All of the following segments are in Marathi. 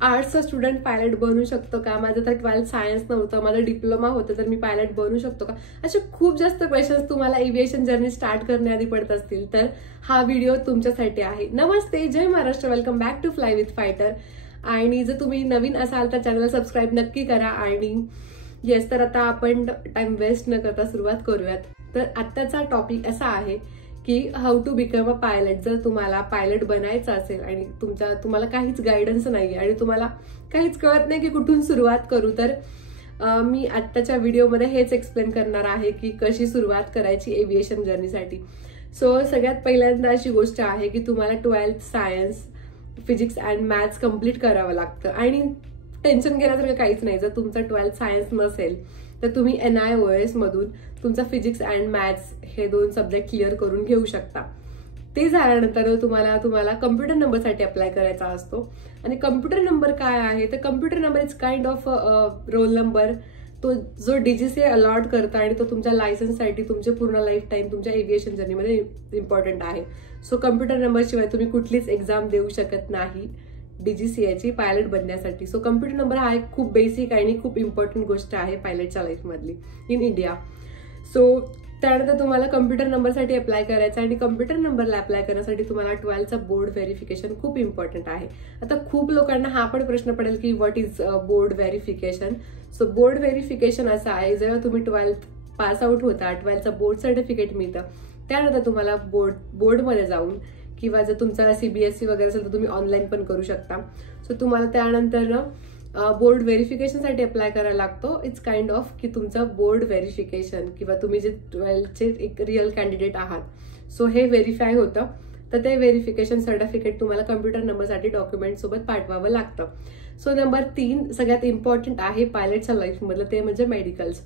आर्ट्सचा स्टुडंट पायलट बनू शकतो का, माझं तर 12th सायन्स नव्हतं, माझं डिप्लोमा होतं, तर मी पायलट बनू शकतो का, असे खूप जास्त क्वेश्चन्स तुम्हाला एव्हिएशन जर्नी स्टार्ट करण्याआधी पडत असतील तर हा व्हिडिओ तुमच्यासाठी आहे. नमस्ते, जय Maharashtra, welcome back to fly with fighter. आणि जर तुम्ही नवीन असाल तर चॅनलला सबस्क्राईब नक्की करा. आणि येस, तर आता आपण टाइम वेस्ट न करता सुरुवात करूयात. तर आत्ताचा टॉपिक असा आहे की how to become a pilot. जर तुम्हाला पायलट बनायचं असेल आणि तुम्हाला काहीच गायडन्स नाही आणि तुम्हाला काहीच कळत नाही की कुठून सुरुवात करू, तर मी आत्ताच्या व्हिडिओमध्ये हेच एक्सप्लेन करणार आहे की कशी सुरुवात करायची एव्हिएशन जर्नीसाठी. सो सगळ्यात पहिल्यांदा अशी गोष्ट आहे की तुम्हाला 12th science, physics and maths complete करावं लागतं. आणि टेन्शन घेण्यासारखं काहीच नाही. जर तुमचा 12th सायन्स नसेल तर तुम्ही NIOS मधून तुमचा फिजिक्स अँड मॅथ्स हे 2 सब्जेक्ट क्लिअर करून घेऊ शकता. ते झाल्यानंतर तुम्हाला कम्प्युटर नंबरसाठी अप्लाय करायचा असतो. आणि कम्प्युटर नंबर काय आहे, तर computer number is kind of roll number, तो जो DGCA अलॉट करता आणि तो तुमच्या लायसन्ससाठी तुमचे पूर्ण लाईफ टाईम तुमच्या एव्हिएशन जर्नीमध्ये इम्पॉर्टंट आहे. सो कम्प्युटर नंबर शिवाय तुम्ही कुठलीच एक्झाम देऊ शकत नाही DGCAची पायलट बनण्यासाठी. सो कम्प्युटर नंबर हा एक खूप बेसिक आणि खूप इम्पॉर्टंट गोष्ट आहे पायलटच्या लाईफमधली इन इंडिया. सो त्यानंतर तुम्हाला कम्प्युटर नंबरसाठी अप्लाय करायचा आणि कम्प्युटर नंबरला अप्लाय करण्यासाठी तुम्हाला 12th बोर्ड व्हेरिफिकेशन खूप इम्पॉर्टंट आहे. आता खूप लोकांना हा पण प्रश्न पडेल की what is board verification. So board verification असं आहे, जेव्हा तुम्ही 12th पास आउट होता, 12th बोर्ड सर्टिफिकेट मिळतं, त्यानंतर तुम्हाला बोर्डमध्ये जाऊन किंवा जर तुमचा CBSE वगैरे असेल तर तुम्ही ऑनलाईन पण करू शकता. सो तुम्हाला त्यानंतर बोर्ड व्हेरिफिकेशनसाठी अप्लाय करायला लागतो. इट्स काइंड ऑफ की तुमचं बोर्ड व्हेरिफिकेशन किंवा तुम्ही जे 12thचे एक रिअल कॅन्डिडेट आहात, सो हे व्हेरीफाय होतं. तर ते व्हेरिफिकेशन सर्टिफिकेट तुम्हाला कम्प्युटर नंबरसाठी डॉक्युमेंट सोबत पाठवावं लागतं. सो नंबर 3 सगळ्यात इम्पॉर्टंट आहे पायलटच्या लाईफमधलं, ते म्हणजे मेडिकल्स.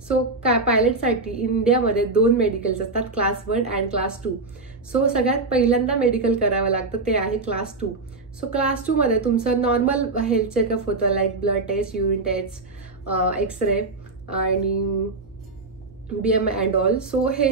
सो पायलटसाठी इंडियामध्ये 2 मेडिकल्स असतात, क्लास 1 अँड क्लास 2. सो सगळ्यात पहिल्यांदा मेडिकल करावं लागतं, ते आहे क्लास 2. सो क्लास 2 मध्ये तुमचं नॉर्मल हेल्थ चेकअप होतं, like blood test, urine test, X-ray आणि BMI अँड ऑल. सो हे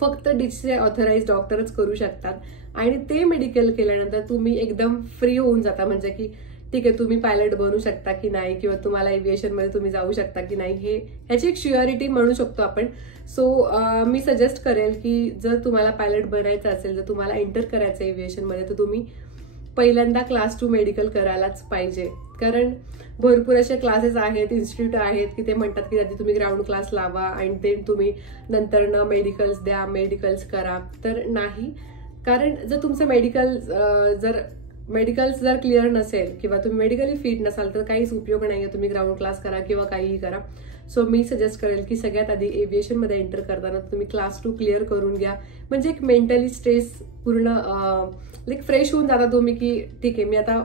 फक्त DGCA ऑथराइज डॉक्टरच करू शकतात. आणि ते मेडिकल केल्यानंतर तुम्ही एकदम फ्री होऊन जाता, म्हणजे की ठीक आहे तुम्ही पायलट बनू शकता की नाही, किंवा तुम्हाला एव्हिएशन मध्ये तुम्ही जाऊ शकता की नाही, ह्याची एक श्युअरिटी म्हणू शकतो आपण. सो मी सजेस्ट करेल की जर तुम्हाला पायलट बनायचं असेल, जर तुम्हाला एंटर करायचं एव्हिएशन मध्ये, तर तुम्ही पहिल्यांदा क्लास 2 मेडिकल करायलाच पाहिजे. कारण भरपूर असे क्लासेस आहेत, इन्स्टिट्यूट आहेत की ते म्हणतात की आधी तुम्ही ग्राउंड क्लास लावा आणि ते तुम्ही नंतर मेडिकल्स द्या, मेडिकल्स करा. तर नाही, कारण जर तुमचं मेडिकल्स जर क्लिअर नसेल किंवा तुम्ही मेडिकली फिट नसाल तर काहीच उपयोग नाहीये, तुम्ही ग्राउंड क्लास करा किंवा काहीही करा. सो मी सजेस्ट करेल की सगळ्यात आधी एव्हिएशन मध्ये एंटर करताना तुम्ही क्लास 2 क्लिअर करून घ्या. म्हणजे एक मेंटली स्ट्रेस पूर्ण लाईक फ्रेश होऊन जाता तुम्ही की ठीक आहे मी आता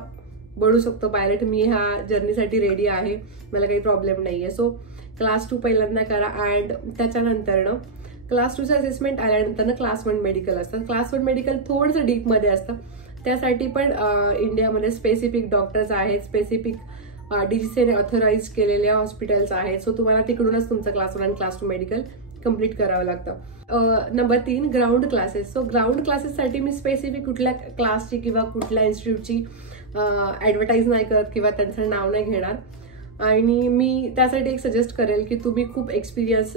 बनू शकतो पायलट, मी ह्या जर्नीसाठी रेडी आहे, मला काही प्रॉब्लेम नाहीये. सो क्लास 2 पहिल्यांदा करा. अँड त्याच्यानंतर क्लास 2चं असेसमेंट आल्यानंतर क्लास 1 मेडिकल असतं. क्लास 1 मेडिकल थोडंसं डीपमध्ये असतं, त्यासाठी पण इंडियामध्ये स्पेसिफिक डॉक्टर्स आहेत, स्पेसिफिक DGCAने ऑथराइज केलेल्या हॉस्पिटल्स आहेत. सो तुम्हाला तिकडूनच तुमचं क्लास 1 आणि क्लास 2 मेडिकल कम्प्लीट करावं लागतं. Number 3 ground classes. So ground क्लासेससाठी मी स्पेसिफिक कुठल्या क्लासची किंवा कुठल्या इन्स्टिट्यूटची ॲडव्हर्टाईज नाही करत किंवा त्यांचं नाव नाही घेणार. आणि मी त्यासाठी एक सजेस्ट करेल की तुम्ही खूप एक्सपिरियन्स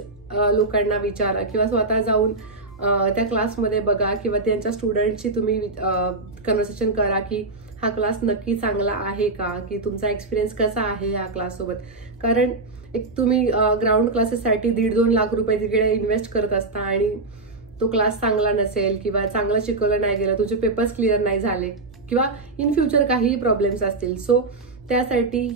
लोकांना विचारा किंवा स्वतः जाऊन त्या क्लासमध्ये बघा किंवा त्यांच्या स्टुडंटशी तुम्ही कन्व्हर्सेशन करा की हा क्लास नक्की चांगला आहे का, की तुमचा एक्सपिरियन्स कसा आहे या क्लाससोबत. कारण एक तुम्ही ग्राउंड क्लासेससाठी 1.5-2 लाख रुपये तिकडे इन्व्हेस्ट करत असता आणि तो क्लास चांगला नसेल किंवा चांगलं शिकवलं नाही गेलं, तुझे पेपर्स क्लिअर नाही झाले किंवा इन फ्युचर काहीही प्रॉब्लेम्स असतील. सो त्यासाठी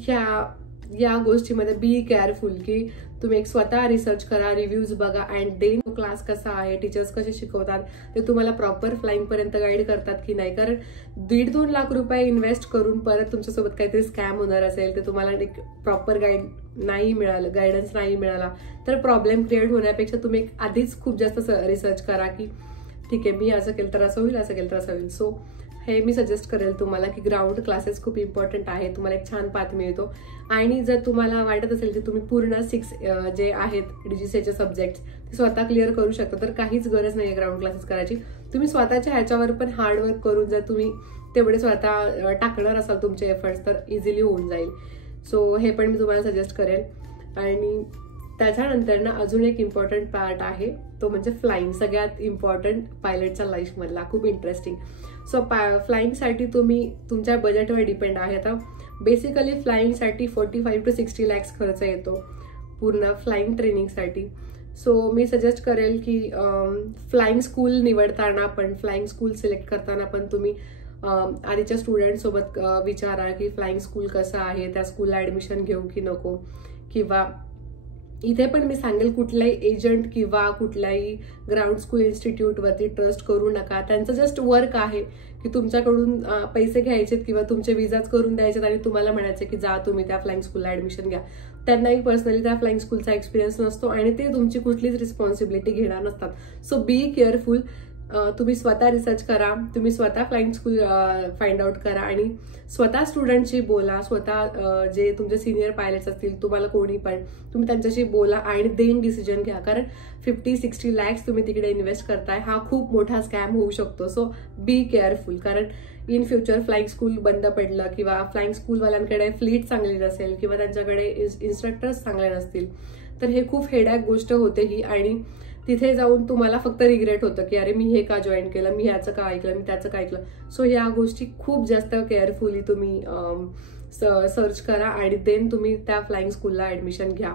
या गोष्टीमध्ये बी केअरफुल की तुम्ही एक स्वतः रिसर्च करा, रिव्ह्यूज बघा अँड देन क्लास कसा आहे, टीचर्स कसे शिकवतात, ते तुम्हाला प्रॉपर फ्लाइंग पर्यंत गाईड करतात की नाही. कारण 1.5-2 लाख रुपये इन्व्हेस्ट करून परत तुमच्यासोबत काहीतरी स्कॅम होणार असेल, तर तुम्हाला एक प्रॉपर गायडन्स नाही मिळाला तर प्रॉब्लेम क्रिएट होण्यापेक्षा तुम्ही आधीच खूप जास्त रिसर्च करा की ठीक आहे मी असं केलं तर असं होईल, असं केलं तर असं होईल. सो हे मी सजेस्ट करेल तुम्हाला की ग्राउंड क्लासेस खूप इम्पॉर्टंट आहे, तुम्हाला एक छान पाथ मिळतो. आणि जर तुम्हाला वाटत असेल की तुम्ही पूर्ण 6 जे आहेत DGCAचे सब्जेक्ट ते स्वतः क्लिअर करू शकता, तर काहीच गरज नाही ग्राउंड क्लासेस करायची. तुम्ही स्वतःच्या ह्याच्यावर पण हार्डवर्क करून जर तुम्ही तेवढे स्वतः टाकणार असाल तुमचे एफर्ट्स, तर इझिली होऊन जाईल. सो हे पण मी तुम्हाला सजेस्ट करेल. आणि त्याच्यानंतर ना अजून एक इम्पॉर्टंट पार्ट आहे, तो म्हणजे फ्लाइंग. सगळ्यात इम्पॉर्टंट पायलटच्या लाईफमधला, खूप इंटरेस्टिंग. सो फ्लाइंगसाठी तुम्ही तुमच्या बजेटवर डिपेंड आहे. आता बेसिकली फ्लाइंगसाठी 45 to 60 lakhs खर्च येतो पूर्ण फ्लाइंग ट्रेनिंगसाठी. सो मी सजेस्ट करेल की फ्लाइंग स्कूल निवडताना पण, फ्लाइंग स्कूल सिलेक्ट करताना पण तुम्ही आधीच्या स्टुडंट सोबत विचारा की फ्लाइंग स्कूल कसं आहे, त्या स्कूलला ऍडमिशन घेऊ की नको. किंवा इथे पण मी सांगेल कुठल्याही एजंट किंवा कुठल्याही ग्राउंड स्कूल इन्स्टिट्यूटवरती ट्रस्ट करू नका. त्यांचं जस्ट वर्क आहे की तुमच्याकडून पैसे घ्यायचेत किंवा तुमचे विजाच करून द्यायचेत आणि तुम्हाला म्हणायचे की जा तुम्ही त्या फ्लाइंग स्कूलला ऍडमिशन घ्या. त्यांनाही पर्सनली त्या फ्लाइंग स्कूलचा एक्सपिरियन्स नसतो आणि ते तुमची कुठलीच रिस्पॉन्सिबिलिटी घेणार नसतात. So be careful. तुम्ही स्वतः रिसर्च करा, तुम्ही स्वतः फ्लाइंग स्कूल फाइंड आउट करा आणि स्वतः स्टुडंटशी बोला. स्वतः जे तुमचे सिनियर पायलट्स असतील, तुम्हाला कोणी पण, तुम्ही त्यांच्याशी बोला आणि देन डिसिजन घ्या. कारण 50-60 lakhs तुम्ही तिकडे इन्व्हेस्ट करताय, हा खूप मोठा स्कॅम होऊ शकतो. So be careful. कारण इन फ्युचर फ्लाइंग स्कूल बंद पडलं किंवा फ्लाइंग स्कूलवाल्यांकडे फ्लीट चांगली नसेल किंवा त्यांच्याकडे इन्स्ट्रक्टर्स चांगले नसतील, तर हे खूप हेडॅक गोष्ट होते ही. आणि तिथे जाऊन तुम्हाला फक्त रिग्रेट होतं की अरे मी हे का जॉईन केलं, मी ह्याचं का ऐकलं, मी त्याचं का ऐकलं. सो या गोष्टी खूप जास्त केअरफुली तुम्ही सर्च करा आणि देन तुम्ही त्या फ्लाइंग स्कूलला ऍडमिशन घ्या.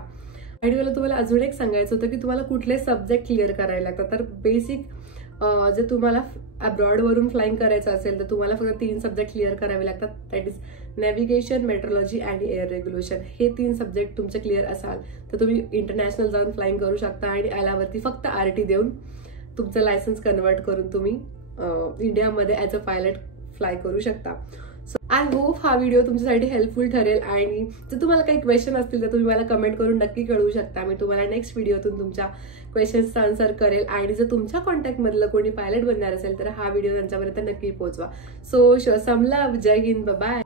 आणि मला तुम्हाला अजून एक सांगायचं होतं की तुम्हाला कुठले सब्जेक्ट क्लिअर करायला लागतात. तर बेसिक जर तुम्हाला अब्रॉडवरून फ्लाइंग करायचं असेल तर तुम्हाला फक्त 3 सब्जेक्ट क्लिअर करावे लागतात. दॅट इज नॅव्हिगेशन, मेट्रोलॉजी आणि एअर रेग्युलेशन. हे 3 सब्जेक्ट तुमचे क्लिअर असाल तर तुम्ही इंटरनॅशनल जाऊन फ्लाइंग करू शकता आणि आल्यावरती फक्त RT देऊन तुमचं लायसन्स कन्वर्ट करून तुम्ही इंडियामध्ये ॲज अ पायलट फ्लाय करू शकता. सो आय होप हा व्हिडिओ तुमच्यासाठी हेल्पफुल ठरेल. आणि जर तुम्हाला काही क्वेश्चन असतील तर तुम्ही मला कमेंट करून नक्की कळवू शकता. मी तुम्हाला नेक्स्ट व्हिडिओतून तुमच्या क्वेश्चन्सचा आन्सर करेल. आणि जर तुमच्या कॉन्टॅक्टमधलं कोणी पायलट बनणार असेल तर हा व्हिडिओ त्यांच्यापर्यंत नक्की पोहोचवा. सो सम लव्ह, जय हिंद, बाय.